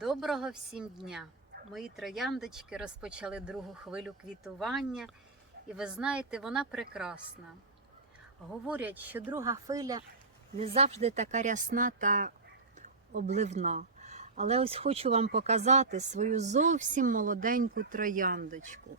Доброго всім дня! Мої трояндочки розпочали другу хвилю квітування, і ви знаєте, вона прекрасна. Говорять, що друга хвиля не завжди така рясна та обливна. Але ось хочу вам показати свою зовсім молоденьку трояндочку.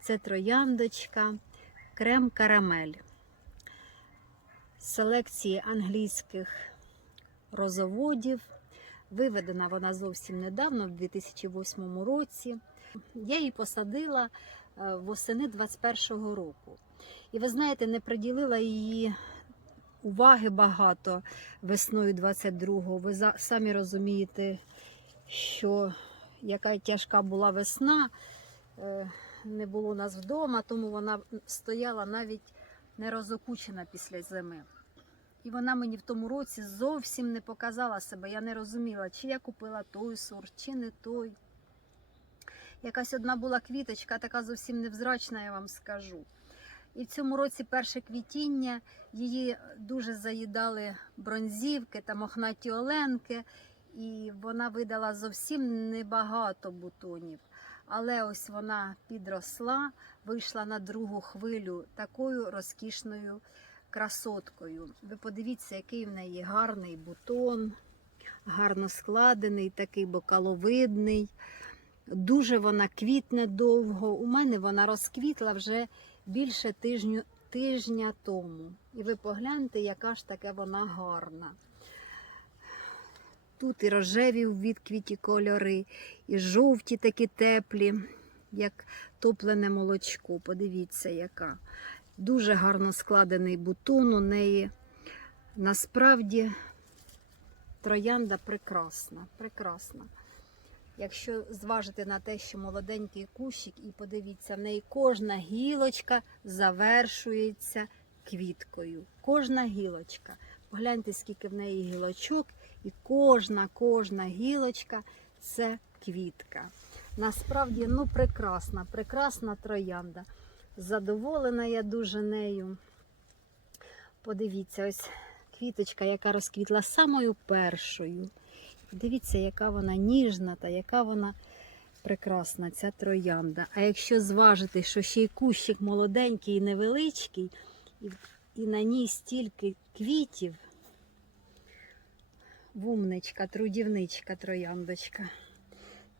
Це трояндочка крем карамель селекції англійських розоводів. Виведена вона зовсім недавно, в 2008 році. Я її посадила е, восени 21-го року. І ви знаєте, не приділила її уваги багато весною 22-го. Ви самі розумієте, що яка тяжка була весна, е, не було нас вдома, тому вона стояла навіть не розокучена після зими. І вона мені в тому році зовсім не показала себе. Я не розуміла, чи я купила той сорт, чи не той. Якась одна була квіточка, така зовсім невзрачна, я вам скажу. І в цьому році перше квітіння її дуже заїдали бронзівки та мохнаті оленки, і вона видала зовсім небагато бутонів. Але ось вона підросла, вийшла на другу хвилю такою розкішною красоткою. Ви подивіться, який в неї гарний бутон, гарно складений, такий бокаловидний. Дуже вона квітне довго. У мене вона розквітла вже більше тижню, тижня тому. І ви погляньте, яка ж таке вона гарна. Тут і рожеві в відквіті кольори, і жовті такі теплі, як топлене молочко. Подивіться, яка. Дуже гарно складений бутон у неї. Насправді троянда прекрасна, прекрасна. Якщо зважити на те, що молоденький кущик, і подивіться, в неї кожна гілочка завершується квіткою. Кожна гілочка. Погляньте, скільки в неї гілочок, і кожна, кожна гілочка це квітка. Насправді, ну, прекрасна, прекрасна троянда. Задоволена я дуже нею. Подивіться, ось квіточка, яка розквітла самою першою. Дивіться, яка вона ніжна та яка вона прекрасна, ця троянда. А якщо зважити, що ще й кущик молоденький і невеличкий, і, і на ній стільки квітів, вумничка, трудівничка, трояндочка.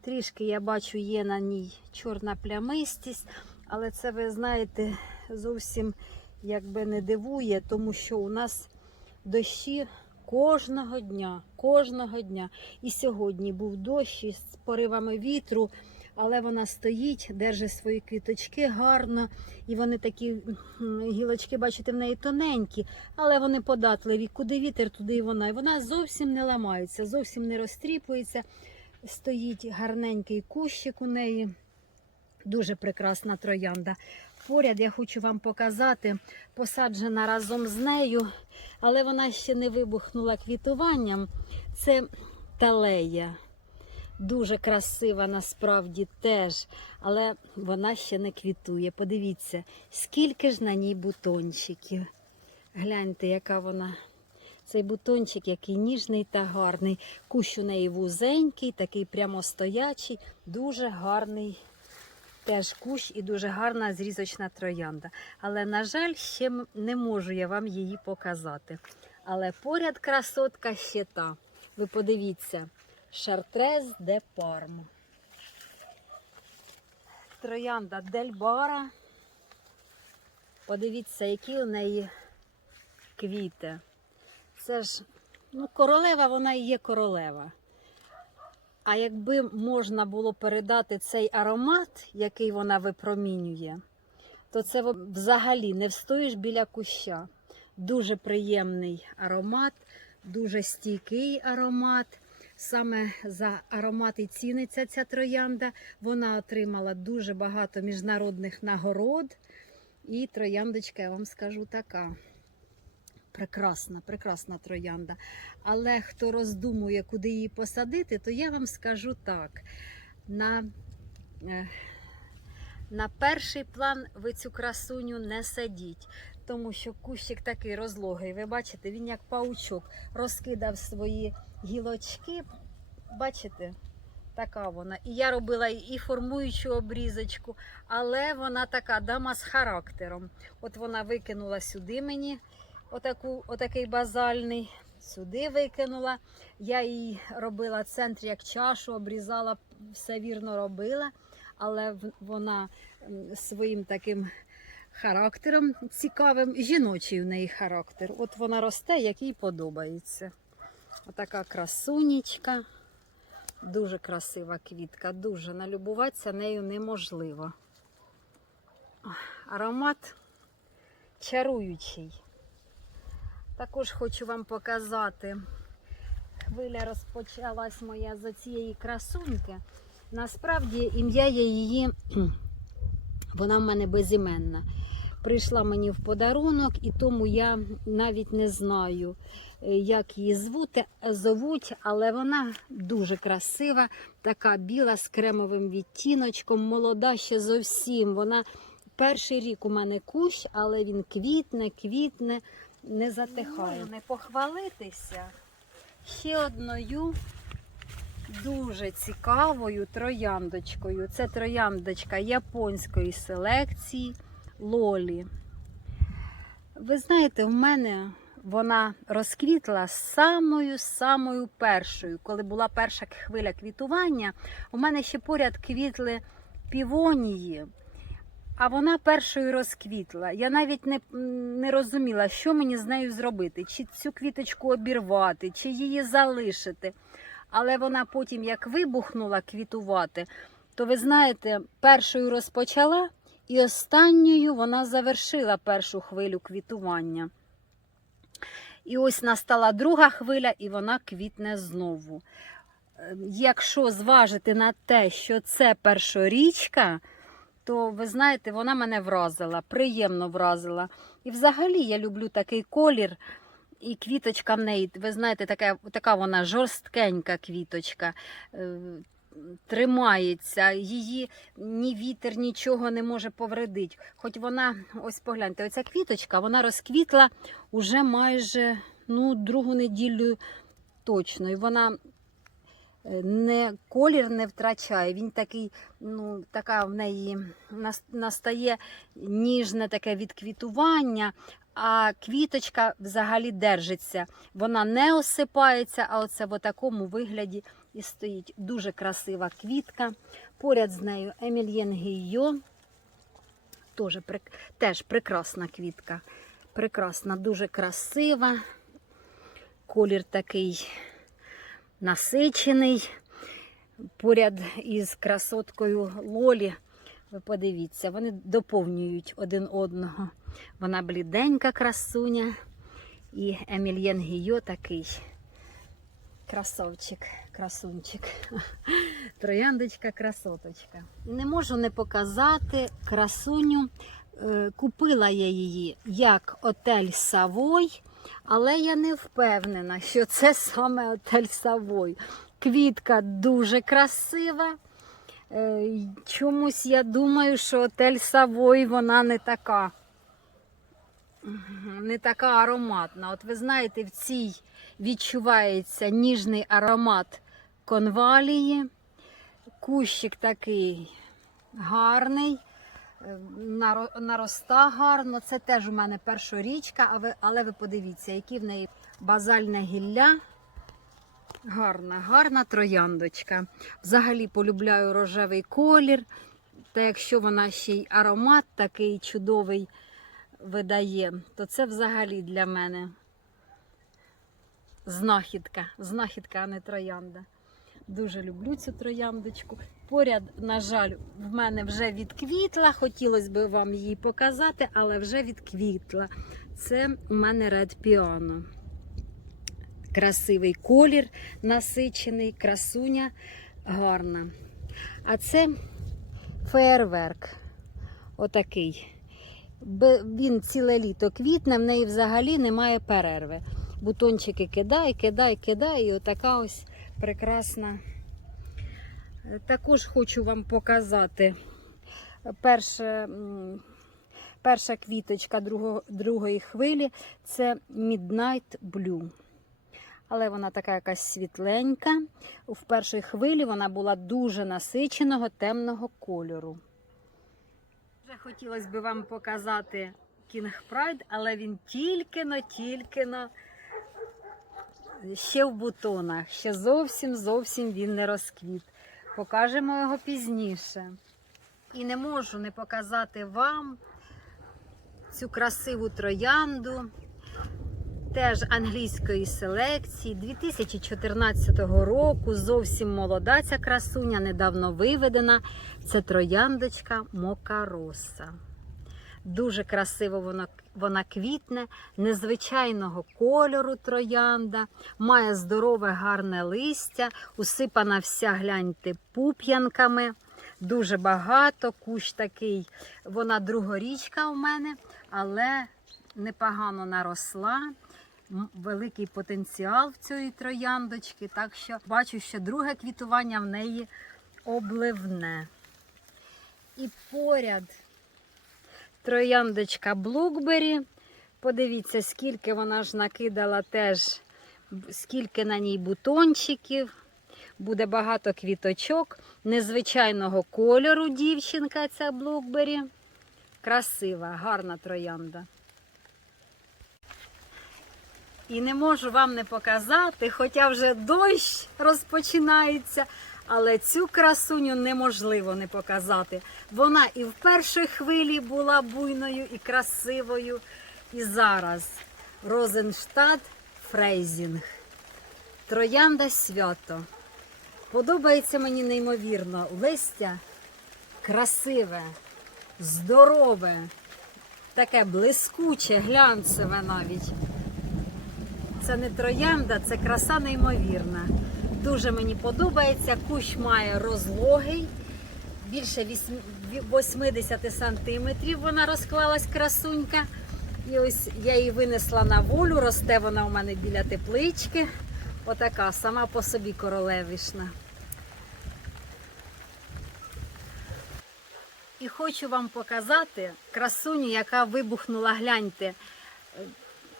Трішки я бачу, є на ній чорна плямистість, але це, ви знаєте, зовсім якби не дивує, тому що у нас дощі кожного дня, кожного дня. І сьогодні був дощ із поривами вітру, але вона стоїть, держить свої квіточки гарно. І вони такі гілочки, бачите, в неї тоненькі, але вони податливі. Куди вітер, туди і вона. І вона зовсім не ламається, зовсім не розтріпується. Стоїть гарненький кущик у неї. Дуже прекрасна троянда. Поряд я хочу вам показати, посаджена разом з нею, але вона ще не вибухнула квітуванням. Це талея. Дуже красива насправді теж, але вона ще не квітує. Подивіться, скільки ж на ній бутончиків. Гляньте, яка вона. Цей бутончик, який ніжний та гарний. Кущ у неї вузенький, такий прямостоячий, дуже гарний теж кущ і дуже гарна зрізочна троянда. Але, на жаль, ще не можу я вам її показати. Але поряд красотка ще та. Ви подивіться, Шартрез де Пармо. Троянда Дельбара. Подивіться, які у неї квіти. Це ж, ну, королева, вона і є королева. А якби можна було передати цей аромат, який вона випромінює, то це взагалі не встоїш біля куща. Дуже приємний аромат, дуже стійкий аромат. Саме за аромат і ціниться ця троянда. Вона отримала дуже багато міжнародних нагород. І трояндочка, я вам скажу, така. Прекрасна, прекрасна троянда. Але хто роздумує, куди її посадити, то я вам скажу так. На, е, на перший план ви цю красуню не садіть, тому що кущик такий розлогий. Ви бачите, він як паучок розкидав свої гілочки. Бачите? Така вона. І я робила і формуючу обрізочку, але вона така дама з характером. От вона викинула сюди мені отаку, отакий базальний, сюди викинула. Я її робила центр як чашу, обрізала, все вірно робила, але вона своїм таким характером цікавим, жіночий в неї характер. От вона росте, як їй подобається. Отака красунечка. Дуже красива квітка, дуже налюбуватися нею неможливо. Аромат чаруючий. Також хочу вам показати. Хвиля розпочалась моя за цієї красуньки. Насправді ім'я я її, вона в мене безіменна. Прийшла мені в подарунок, і тому я навіть не знаю, е, як її звути, зовуть, але вона дуже красива, така біла з кремовим відтіночком, молода ще зовсім. Вона перший рік у мене кущ, але він квітне, квітне, не затихає. Не похвалитися ще одною дуже цікавою трояндочкою. Це трояндочка японської селекції Лолі. Ви знаєте, в мене вона розквітла самою самою першою. Коли була перша хвиля квітування, у мене ще поряд квітли півонії. А вона першою розквітла. Я навіть не, не розуміла, що мені з нею зробити, чи цю квіточку обірвати, чи її залишити. Але вона потім, як вибухнула квітувати, то ви знаєте, першою розпочала і останньою вона завершила першу хвилю квітування. І ось настала друга хвиля, і вона квітне знову. Е, Якщо зважити на те, що це першорічка, то ви знаєте, вона мене вразила, приємно вразила. І взагалі я люблю такий колір. І квіточка в неї, ви знаєте, така, така вона жорсткенька квіточка, е, тримається, її ні вітер, нічого не може повредити. Хоч вона, ось погляньте, оця квіточка, вона розквітла уже майже ну, другу неділю точно. І вона не, колір не втрачає. Він такий, ну, така в неї настає ніжне таке відквітування, а квіточка взагалі держиться. Вона не осипається, а оце в такому вигляді і стоїть. Дуже красива квітка. Поряд з нею Емільєн Гійо. Теж, теж прекрасна квітка. Прекрасна, дуже красива. Колір такий насичений. Поряд із красоткою Лолі. Ви подивіться, вони доповнюють один одного. Вона бліденька красуня. І Емільєн Гійо такий красавчик, красунчик. Трояндочка, красоточка. Не можу не показати красуню. Е, Купила я її як отель Савой, але я не впевнена, що це саме отель Савой. Квітка дуже красива. Е, Чомусь я думаю, що отель Савой вона не така. Не така ароматна. От ви знаєте, в цій відчувається ніжний аромат конвалії. Кущик такий гарний, нароста гарно. Це теж у мене першорічка, але ви подивіться, які в неї базальне гілля. Гарна, гарна трояндочка. Взагалі полюбляю рожевий колір. Та якщо вона ще й аромат такий чудовий видає, то це взагалі для мене знахідка. Знахідка, а не троянда. Дуже люблю цю трояндочку. Поряд, на жаль, в мене вже відквітла. Хотілося б вам її показати, але вже відквітла. Це у мене Red Piano. Красивий колір, насичений, красуня гарна. А це феєрверк. Отакий. Він ціле літо квітне, в неї взагалі немає перерви. Бутончики кидай, кидай, кидай, і отака ось прекрасна. Також хочу вам показати перше, перша квіточка друго- другої хвилі це Midnight Blue. але вона така якась світленька. В першій хвилі вона була дуже насиченого темного кольору. Вже хотілося б вам показати King Pride, але він тільки-но, тільки-но ще в бутонах. Ще зовсім зовсім він не розквіт. Покажемо його пізніше. І не можу не показати вам цю красиву троянду, теж англійської селекції 2014 року. Зовсім молода ця красуня, недавно виведена. Це трояндочка Мокароса. Дуже красиво вона, вона квітне, незвичайного кольору троянда, має здорове гарне листя, усипана вся, гляньте, пуп'янками. Дуже багато, кущ такий, вона другорічка у мене, але непогано наросла. Великий потенціал в цієї трояндочки, так що бачу, що друге квітування в неї обливне. І поряд трояндочка Блукбері. Подивіться, скільки вона ж накидала теж, скільки на ній бутончиків. Буде багато квіточок, незвичайного кольору дівчинка ця Блукбері. Красива, гарна троянда. І не можу вам не показати, хоча вже дощ розпочинається, але цю красуню неможливо не показати. Вона і в першій хвилі була буйною і красивою, і зараз Розенштадт Фрейзінг. Троянда свято. Подобається мені неймовірно. Листя красиве, здорове, таке блискуче, глянцеве навіть. Це не троянда, це краса неймовірна. Дуже мені подобається. Кущ має розлогий, більше 80 сантиметрів вона розклалась красунька. І ось я її винесла на волю, росте вона у мене біля теплички. Отака сама по собі королевишна. І хочу вам показати красуню, яка вибухнула, гляньте,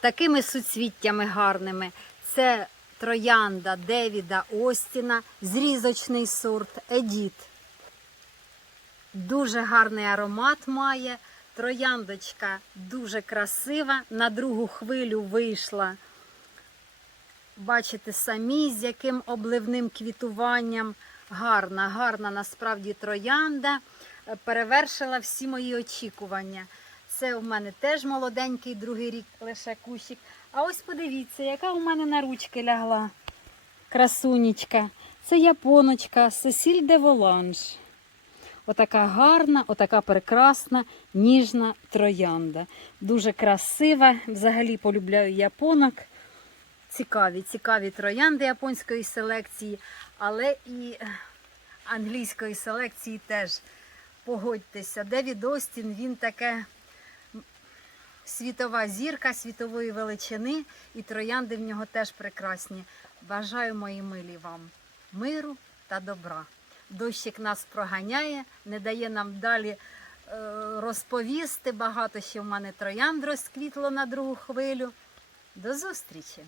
такими суцвіттями гарними. Це троянда Девіда Остіна, зрізочний сорт Едіт. Дуже гарний аромат має. Трояндочка дуже красива. На другу хвилю вийшла. Бачите самі, з яким обливним квітуванням. Гарна, гарна насправді троянда. Перевершила всі мої очікування. Це у мене теж молоденький, другий рік лише кущик. А ось подивіться, яка у мене на ручки лягла. Красунечка. Це японочка Сесіль де Воланж. Отака гарна, отака прекрасна, ніжна троянда. Дуже красива. Взагалі полюбляю японок. Цікаві, цікаві троянди японської селекції, але і англійської селекції теж. Погодьтеся, Девід Остін, він таке світова зірка світової величини, і троянди в нього теж прекрасні. Бажаю, мої милі вам миру та добра. Дощик нас проганяє, не дає нам далі е, розповісти. Багато ще в мене троянд розквітло на другу хвилю. До зустрічі!